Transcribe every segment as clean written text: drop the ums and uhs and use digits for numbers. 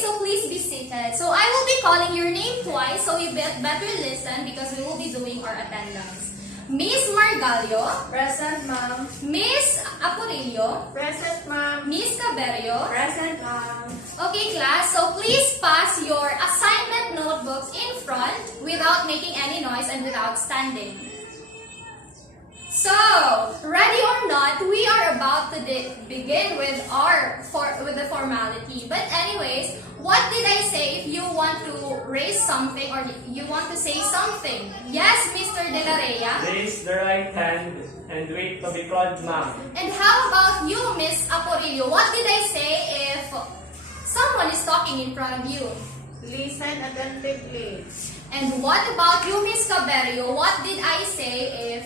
so please be seated. So I will be calling your name twice, so you better listen because we will be doing our attendance. Miss Margalio. Present, ma'am. Miss Apurillo. Present, ma'am. Miss Caberio. Present, ma'am. Okay, class, so please pass your assignment notebooks in front without making any noise and without standing. So, ready or not, we are about to begin with the formality. But anyways, what did I say if you want to raise something or you want to say something? Yes, Mr. De La Rhea? Raise the right hand and wait to be called, ma'am. And how about you, Miss Aporillo? What did I say if someone is talking in front of you? Listen attentively. And what about you, Miss Caberio? What did I say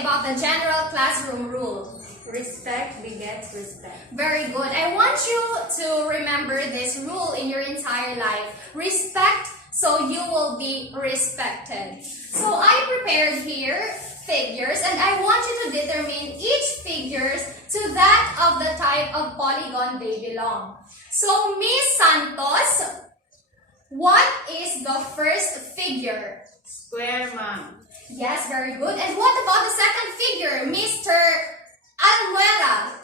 about the general classroom rule? Respect begets respect. Very good. I want you to remember this rule in your entire life. Respect, so you will be respected. So I prepared here figures, and I want you to determine each figures to that of the type of polygon they belong. So Miss Santos, what is the first figure? Square, ma'am. Yes, very good. And what about the second figure, Mr. Almuera?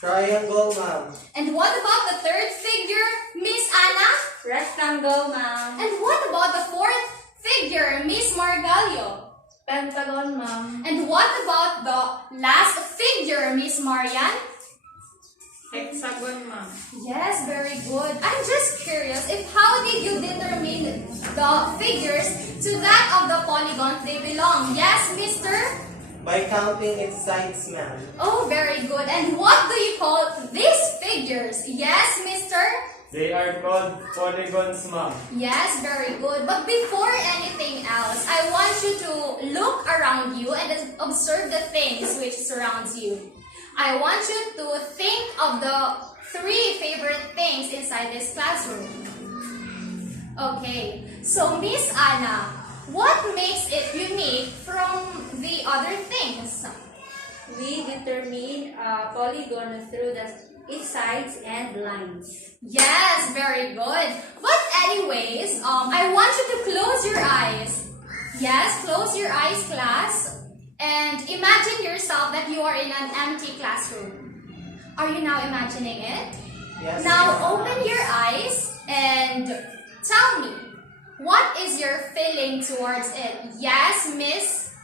Triangle, ma'am. And what about the third figure, Miss Anna? Rectangle, ma'am. And what about the fourth figure, Miss Margalio? Pentagon, ma'am. And what about the last figure, Miss Marian? Hexagon, ma'am. Yes, very good. I'm just curious if how did you determine the figures to that of the polygons they belong? Yes, Mr.? By counting its sides, ma'am. Oh, very good. And what do you call these figures? Yes, Mr.? They are called polygons, ma'am. Yes, very good. But before anything else, I want you to look around you and observe the things which surrounds you. I want you to think of the 3 favorite things inside this classroom. Okay, so Miss Anna, what makes it unique from the other things? We determine a polygon through its sides and lines. Yes, very good. But anyways, I want you to close your eyes. Yes, close your eyes, class. And imagine yourself that you are in an empty classroom. Are you now imagining it? Yes. Now open your eyes and tell me, what is your feeling towards it? Yes, Miss?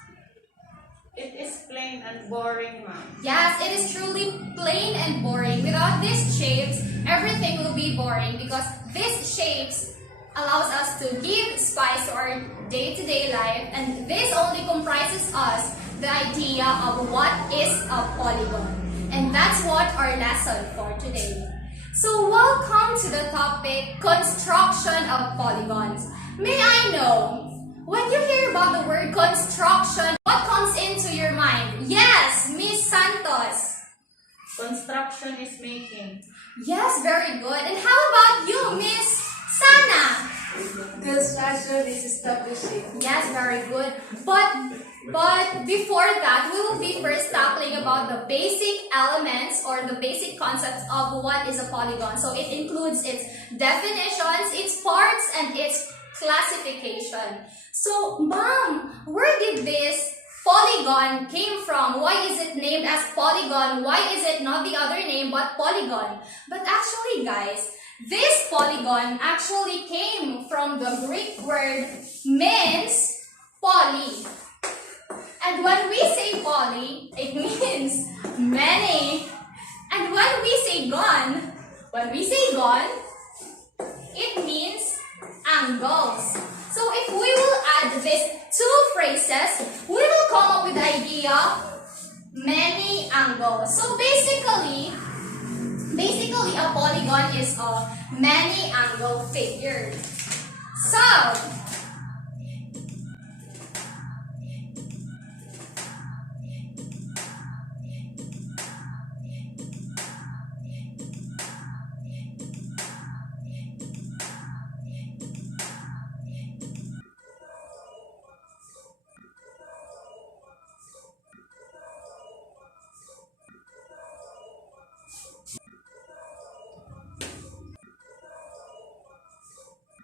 It is plain and boring, ma'am. Yes, it is truly plain and boring. Without these shapes, everything will be boring because these shapes allows us to give spice to our day-to-day life, and this only comprises us the idea of what is a polygon. And that's what our lesson for today. So welcome to the topic, construction of polygons. May I know, when you hear about the word construction, what comes into your mind? Yes, Miss Santos. Construction is making. Yes, very good. And how about you, Miss Sana? Construction is establishing. Yes, very good. But before that, we will be first tackling about the basic elements or the basic concepts of what is a polygon. So it includes its definitions, its parts, and its classification. So, Mom, where did this polygon came from? Why is it named as polygon? Why is it not the other name but polygon? But actually, guys, this polygon actually came from the Greek word means poly. And when we say poly, it means many. And when we say gon, it means angles. So if we will add these 2 phrases, we will come up with the idea many angles. So basically a polygon is a many angle figure. So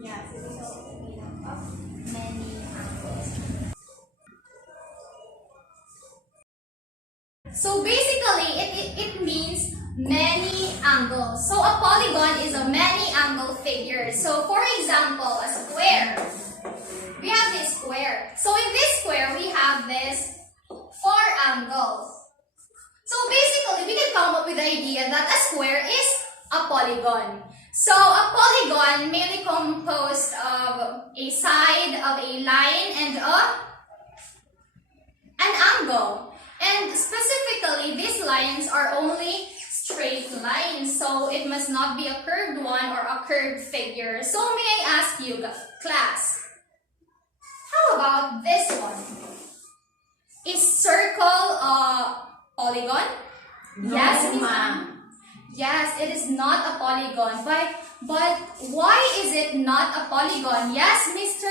Yes, it is also made up of many angles. So basically, it means many angles. So a polygon is a many angle figure. So for example, a square. We have this square. So in this square, we have this 4 angles. So basically, we can come up with the idea that a square is a polygon. So a polygon mainly composed of a side, of a line, and an angle. And specifically, these lines are only straight lines, so it must not be a curved one or a curved figure. So may I ask you, class, how about this one? Is circle a polygon? No, Yes, ma'am. Yes, it is not a polygon. But why is it not a polygon? Yes, mister?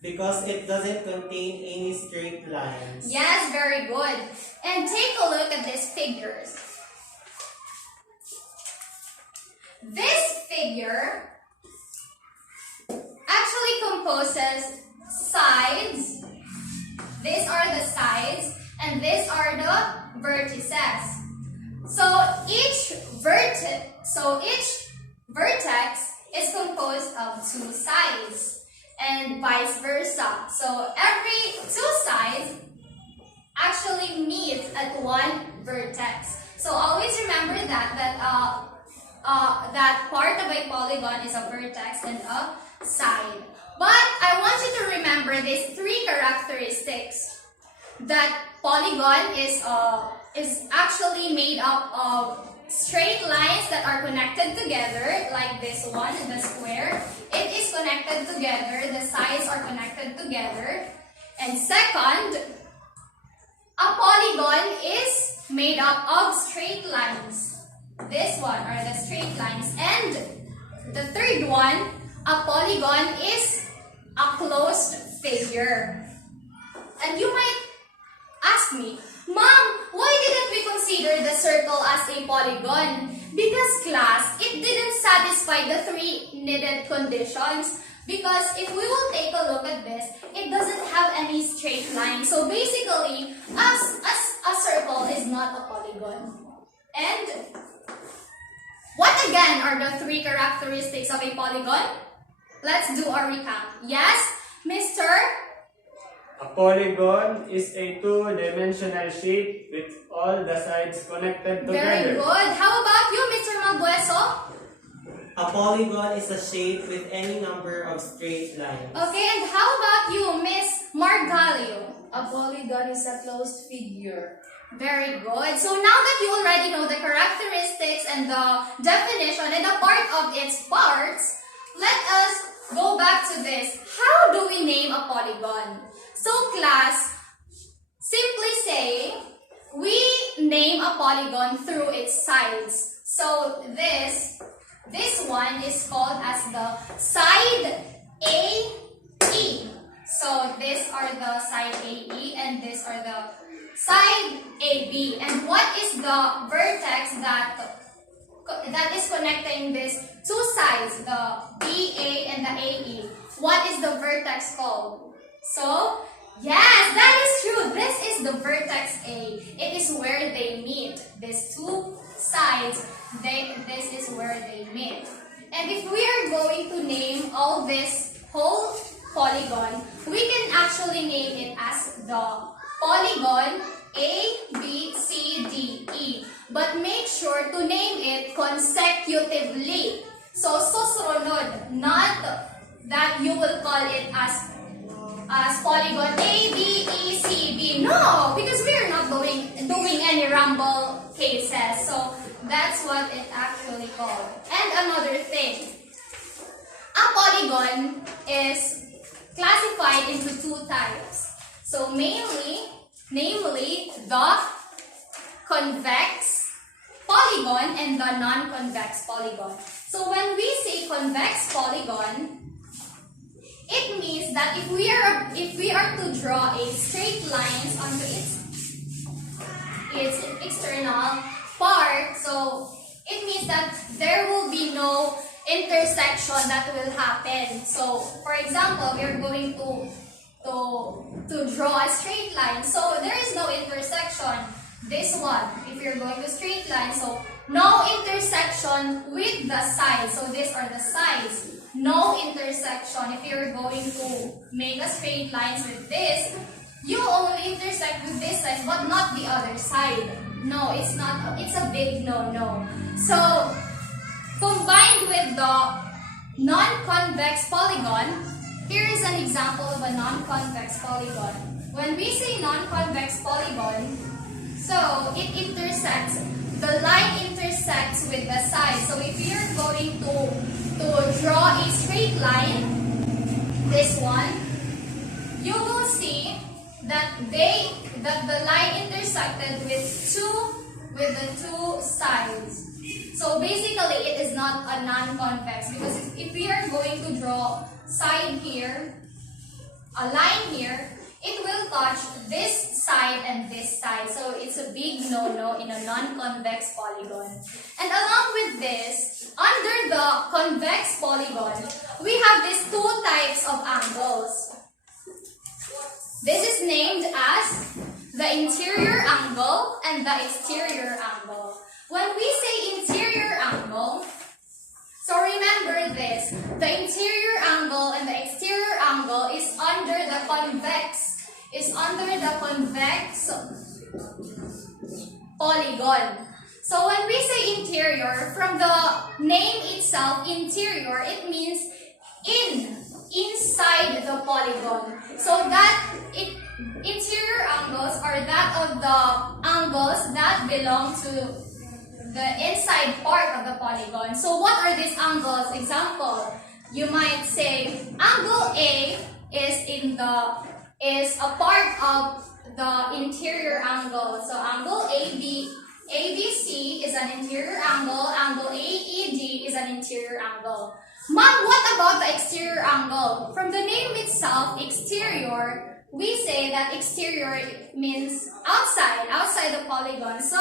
Because it doesn't contain any straight lines. Yes, very good. And take a look at these figures. This figure actually composes sides. These are the sides and these are the vertices. So each vertex is composed of 2 sides and vice versa. So every 2 sides actually meet at one vertex. So always remember that part of a polygon is a vertex and a side. But I want you to remember these 3 characteristics. That polygon is actually made up of straight lines that are connected together, like this one, the square. It is connected together, the sides are connected together. And second, a polygon is made up of straight lines. This one are the straight lines. And the third one, a polygon is a closed figure. And you might ask me, Mom, why didn't we consider the circle as a polygon? Because class, it didn't satisfy the 3 needed conditions. Because if we will take a look at this, it doesn't have any straight line. So basically, a circle is not a polygon. And what again are the 3 characteristics of a polygon? Let's do a recap. Yes, Mr.? A polygon is a 2-dimensional shape with all the sides connected together. Very good. How about you, Mr. Malgueso? A polygon is a shape with any number of straight lines. Okay, and how about you, Miss Margalio? A polygon is a closed figure. Very good. So now that you already know the characteristics and the definition and the part of its parts, let us go back to this. How do we name a polygon? So class, simply say, we name a polygon through its sides. So this one is called as the side AE. So these are the side AE and these are the side AB. And what is the vertex that is connecting these 2 sides, the BA and the AE? What is the vertex called? So, yes, that is true. This is the vertex A. It is where they meet. These 2 sides, this is where they meet. And if we are going to name all this whole polygon, we can actually name it as the polygon A, B, C, D, E. But make sure to name it consecutively. So, susunod, not that you will call it as polygon A, B, E, C, B. No, because we are not doing any rumble cases. So that's what it actually called. And another thing, a polygon is classified into 2 types. So namely the convex polygon and the non-convex polygon. So when we say convex polygon, it means that if we are to draw a straight lines onto its external part, so it means that there will be no intersection that will happen. So, for example, we are going to draw a straight line. So, there is no intersection. This one, if you're going to straight line, so no intersection with the sides. So, these are the sides. No intersection. If you're going to make a straight lines with this, you only intersect with this side, but not the other side. No, it's not. It's a big no-no. So, combined with the non-convex polygon, here is an example of a non-convex polygon. When we say non-convex polygon, so it intersects, the line intersects with the side. So if you're going to draw a straight line, this one, you will see that the line intersected with the two sides. So basically, it is not a non-convex because if we are going to draw side here, a line here, it will touch this side and this side. So it's a big no-no in a non-convex polygon. And along with this, under the convex polygon, we have these two types of angles. This is named as the interior angle and the exterior angle. When we say interior angle, so remember this, the interior angle and the exterior angle is under the convex, polygon. So when we say interior, from the name itself, interior, it means inside the polygon. So that interior angles are that of the angles that belong to the inside part of the polygon. So what are these angles? Example, you might say angle A is a part of the interior angle. So angle ABC is an interior angle, angle AED is an interior angle. Mom, what about the exterior angle? From the name itself, exterior, we say that exterior means outside the polygon. So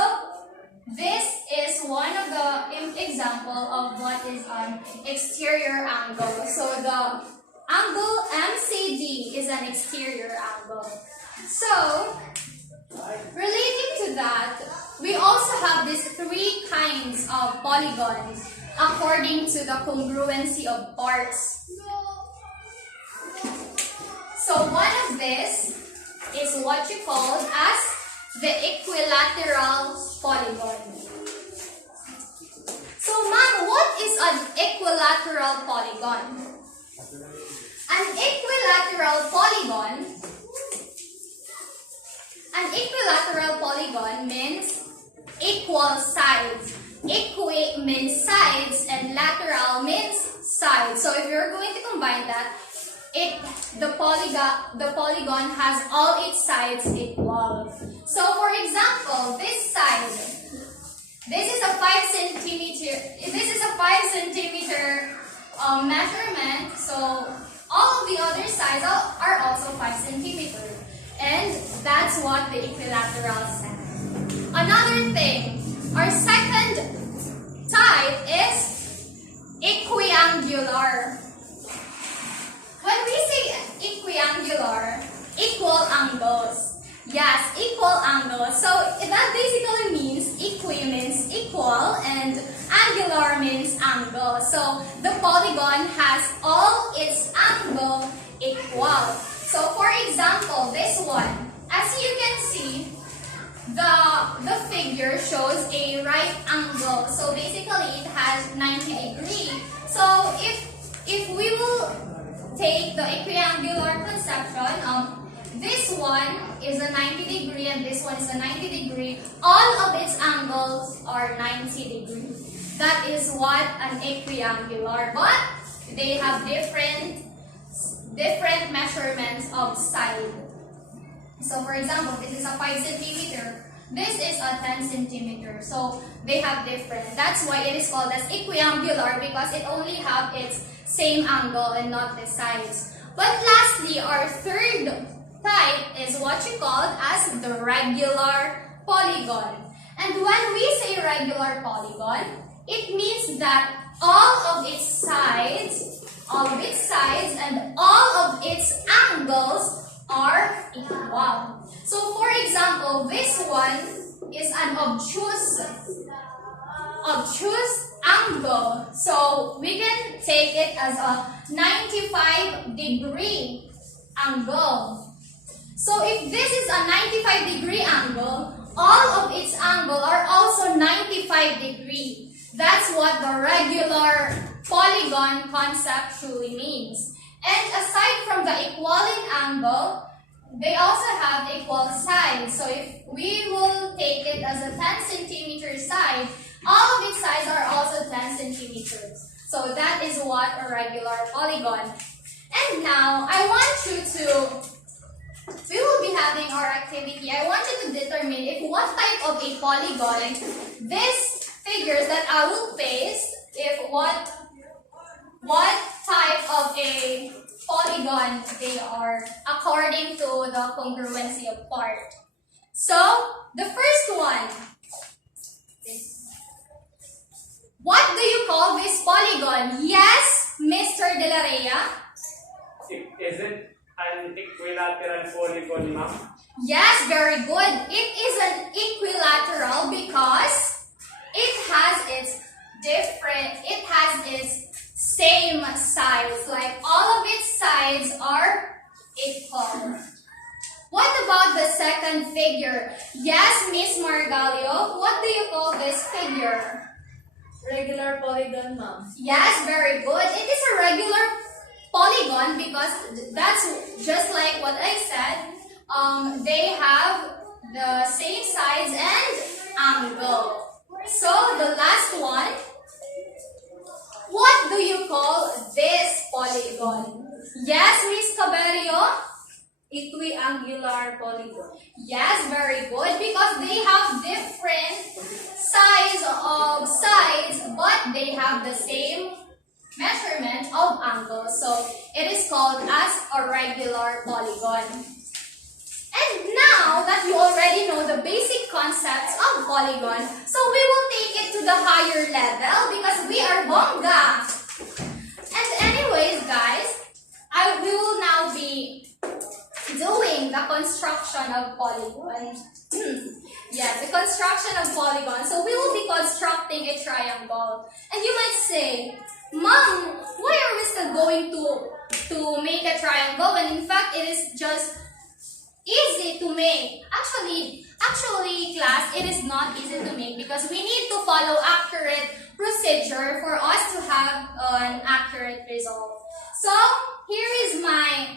this is one of the example of what is an exterior angle. So the angle MCD is an exterior angle. So relating to that, we also have these three kinds of polygons according to the congruency of parts. So one of this is what you call as the equilateral polygon. So ma'am, what is an equilateral polygon? An equilateral polygon means equal sides. Equi means sides and lateral means sides. So if you're going to combine that, the polygon has all its sides equal. So for example, this side, this is a 5 centimeter measurement. So all of the other sides are also 5 centimeters. And that's what the equilateral says. Another thing, our second type is equiangular. When we say equiangular, equal angles. Yes, equal angles. So that basically means equi means equal and angular means angle. So the polygon has all its angle equal. So for example, this one, as you can see, the figure shows a right angle. So basically it has 90 degrees. So if we will take the equiangular conception, this one is a 90 degree and this one is a 90 degree. All of its angles are 90 degrees. That is what an equiangular, but they have different measurements of side. So for example, this is a 5 centimeter. This is a 10 centimeter. So they have different. That's why it is called as equiangular, because it only have its same angle and not the sides. But lastly, our third type is what you call as the regular polygon. And when we say regular polygon, it means that all of its sides, and all of its angles are equal. So for example, this one is an obtuse angle. So we can take it as a 95-degree angle. So if this is a 95-degree angle, all of its angles are also 95 degree. That's what the regular polygon concept truly means. And aside from the equaling angle, they also have equal sides. So if we will take it as a 10 centimeter side, all of its sides are also 10 centimeters. So that is what a regular polygon. And now, we will be having our activity. I want you to determine if what type of a polygon, these figures that I will paste, if what type of a polygon they are according to the congruency of part. So, the first one. What do you call this polygon? Yes, Mr. De La Rhea? Is it an equilateral polygon, ma'am? Yes, very good. It is an equilateral because it has its same sides. Like all of its sides are equal. What about the second figure? Yes, Miss Margalio, what do you call this figure? Regular polygon, ma'am. Yes, very good. It is a regular polygon because that's just like what I said. They have the same sides and angle. So the last one, what do you call this polygon? Yes, Miss Caberio? Equiangular polygon. Yes, very good because they have different size of sides, but they have the same measurement of angles. So it is called as a regular polygon. And now that you already know the basic concepts of polygon, so we will take it to the higher level because we are bongga. And anyways, guys, we will now be doing the construction of polygon. Yes, the construction of polygon. So we will be constructing a triangle. And you might say, Mom, why are we still going to make a triangle when in fact it is just easy to make? Actually, class, it is not easy to make because we need to follow accurate procedure for us to have an accurate result. So, here is my,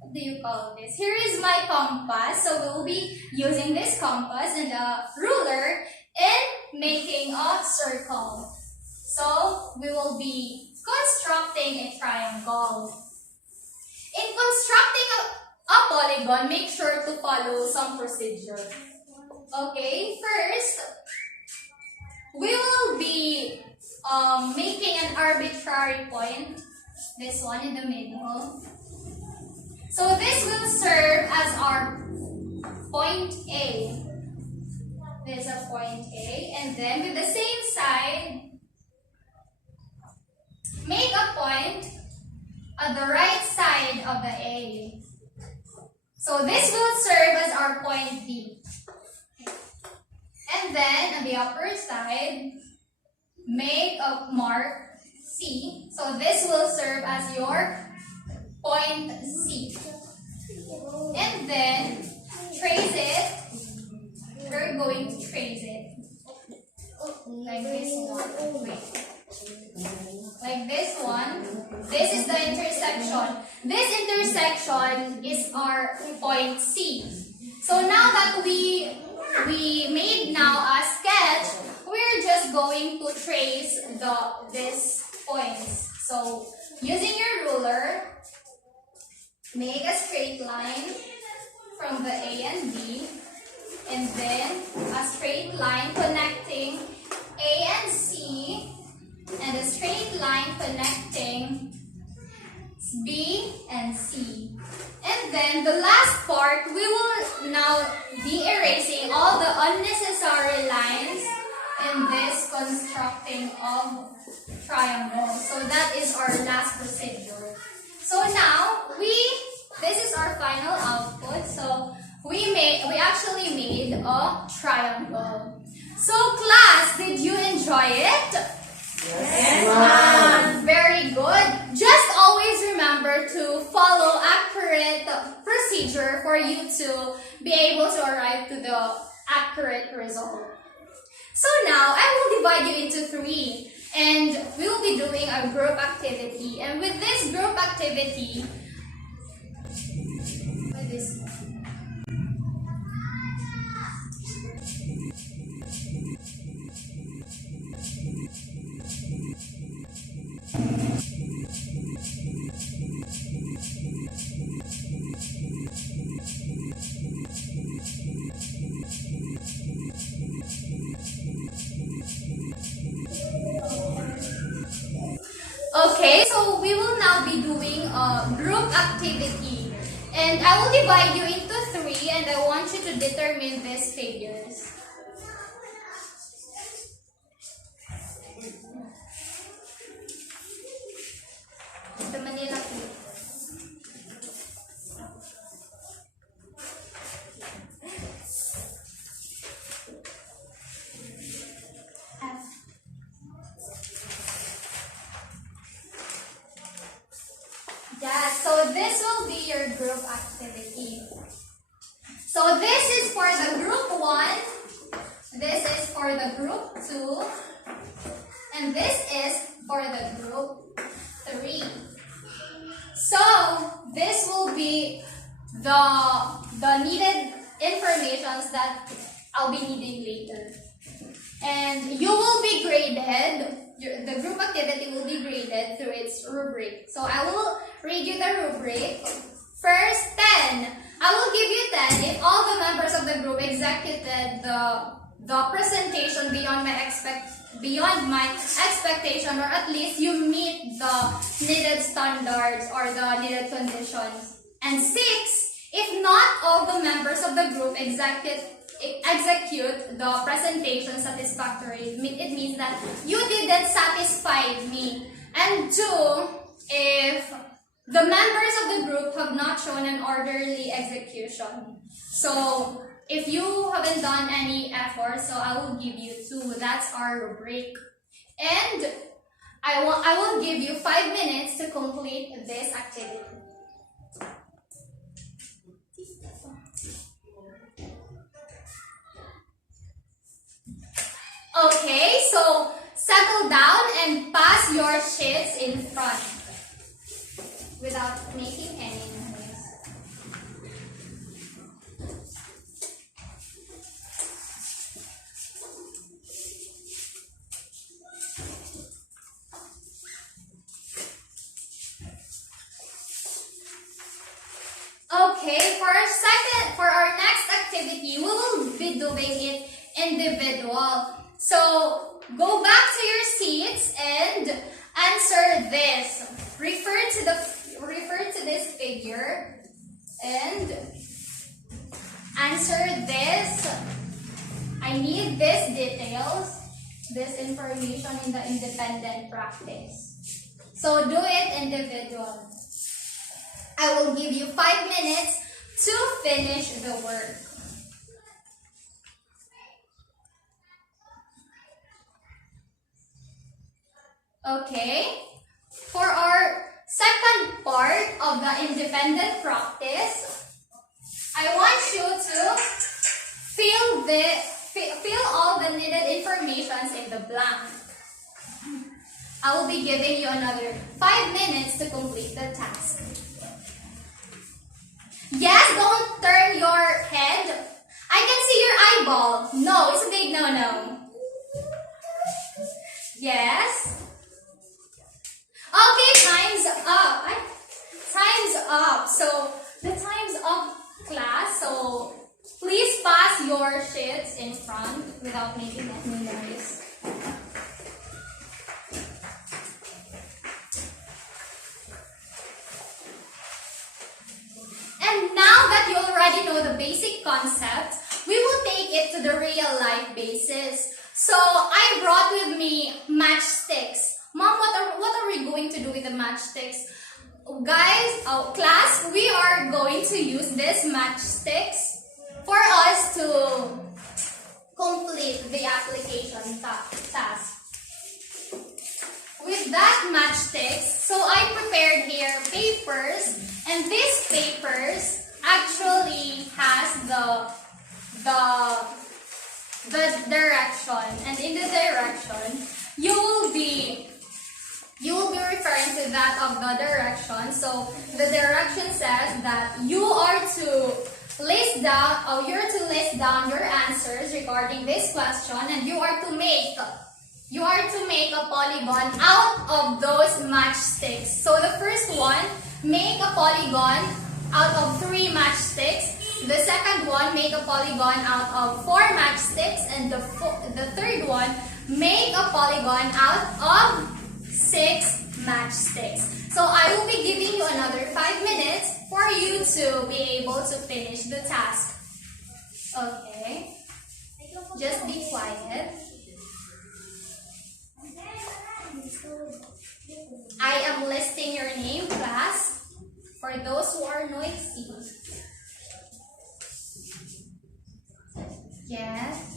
what do you call this? Here is my compass. So, we will be using this compass and a ruler in making a circle. So, we will be constructing a triangle. In constructing a polygon, make sure to follow some procedure. Okay, first, we will be making an arbitrary point. This one in the middle. So this will serve as our point A. This is a point A. And then with the same side, make a point at the right side of the A. So this will serve as our point B. And then on the upper side, make a mark C. So this will serve as your point C. And then trace it. We're going to trace it. Like this one. Wait. Like this one. This is the intersection. This intersection is our point C. So now that we made now a sketch, we're just going to trace these points. So using your ruler, make a straight line from the A and B, and then a straight line connecting A and C, and a straight line connecting B and C. And then the last part, we will now be erasing all the unnecessary lines in this constructing of triangle. So that is our last procedure. So now this is our final output. So we actually made a triangle. So class, did you enjoy it? Yes, ma'am. Very good. Just always remember to follow accurate procedure for you to be able to arrive to the accurate result. So now I will divide you into 3 and we will be doing a group activity. And with this group activity, with this Okay, so we will now be doing a group activity. And I will divide you into 3 and I want you to determine these figures. The Manila clip. Yeah, so this will be your group activity. So this is for the group 1, this is for the group 2, and this is for the group 3. So this will be the needed informations that I'll be needing later. And you will be graded. The group activity will be graded through its rubric. So I will read you the rubric. First, 10. I will give you 10 if all the members of the group executed the presentation beyond my expectation, or at least you meet the needed standards or the needed conditions. And 6, if not all the members of the group execute the presentation satisfactorily, it means that you didn't satisfy me. And 2, if the members of the group have not shown an orderly execution. So if you haven't done any effort, so I will give you 2. That's our rubric. And I will give you 5 minutes to complete this activity. Okay, so settle down and pass your sheets in front without making any noise. Okay, for our next activity, we will be doing it individual. So go back to your seats and answer this. Refer to this figure and answer this. I need these details, this information in the independent practice. So do it individual. I will give you 5 minutes to finish the work. Okay, for our second part of the independent practice, I want you to fill all the needed informations in the blank. I will be giving you another 5 minutes to complete the task. Yes, don't turn your head. I can see your eyeball. No, it's a big no-no. Yes. Okay, time's up. Time's up. So, the time's up, class. So, please pass your sheets in front without making any noise. And now that you already know the basic concept, we will take it to the real life basis. So, I brought with me matchsticks. Mom, with the matchsticks. Guys, class, we are going to use this matchsticks for us to complete the application task. With that matchsticks, so I prepared here papers, and these papers actually has the direction, and in the direction you will be referring to that of the direction. So the direction says that you are to list down your answers regarding this question, and you are to make a polygon out of those matchsticks. So the first one, make a polygon out of 3 matchsticks. The second one, make a polygon out of 4 matchsticks, and the third one, make a polygon out of 6 matchsticks. So I will be giving you another 5 minutes for you to be able to finish the task. Okay? Just be quiet. I am listing your name, class, for those who are noisy. Yes.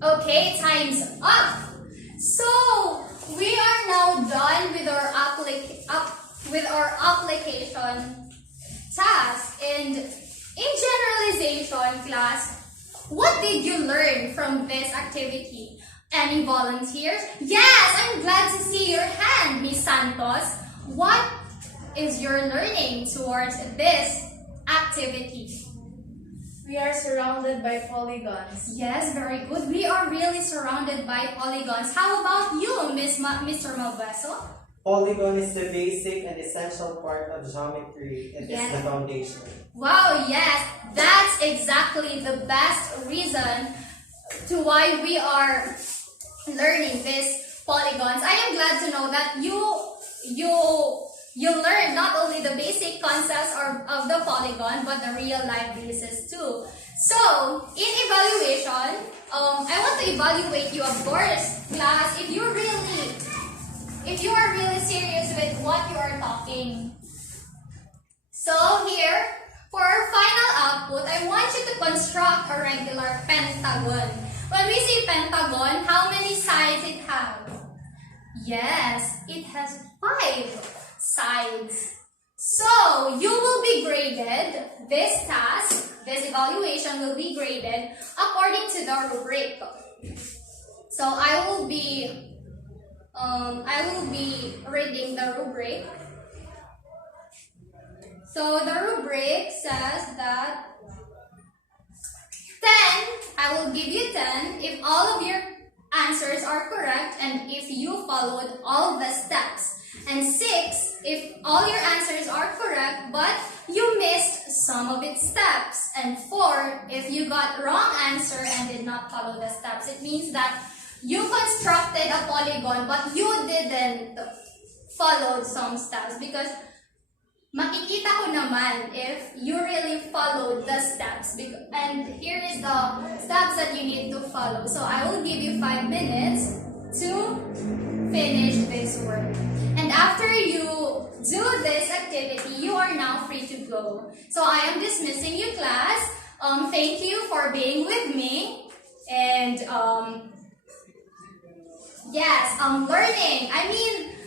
Okay, time's up. So we are now done with our application task. And in generalization, class, what did you learn from this activity? Any volunteers? Yes, I'm glad to see your hand, Miss Santos. What is your learning towards this activity? We are surrounded by polygons. Yes, very good. We are really surrounded by polygons. How about you, Mr. Malveso? Polygon is the basic and essential part of geometry. It is the foundation. Wow, yes. That's exactly the best reason to why we are learning these polygons. I am glad to know that you learn not only the basic concepts of the polygon, but the real life basis too. So, in evaluation, I want to evaluate you, of course, class, if you are really serious with what you are talking. So here, for our final output, I want you to construct a regular pentagon. When we say pentagon, how many sides it has? Yes, it has 5 sides. So, you will be graded, this task, this evaluation will be graded according to the rubric. So, I will be reading the rubric. So, the rubric says that 10, I will give you 10 if all of your answers are correct and if you followed all the steps. And 6, if all your answers are correct but you missed some of its steps. And 4, if you got wrong answer and did not follow the steps. It means that you constructed a polygon but you didn't follow some steps, because makikita ko naman if you really followed the steps. And here is the steps that you need to follow. So I will give you 5 minutes to finish this work. And after you do this activity, you are now free to go. So I am dismissing you, class. Thank you for being with me. And yes, learning. I mean,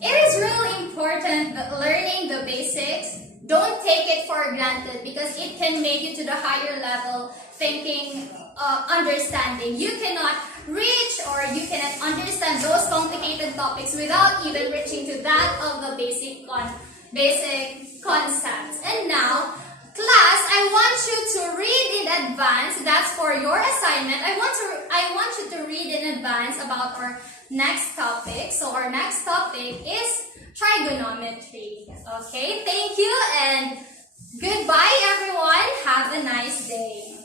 it is really important that learning the basics. Don't take it for granted, because it can make you to the higher level thinking, understanding. You cannot reach or you cannot understand those complicated topics without even reaching to that of the basic concepts. And now, class, I want you to read in advance. That's for your assignment. I want you to read in advance about our next topic. So our next topic is trigonometry. Okay, thank you and goodbye everyone. Have a nice day.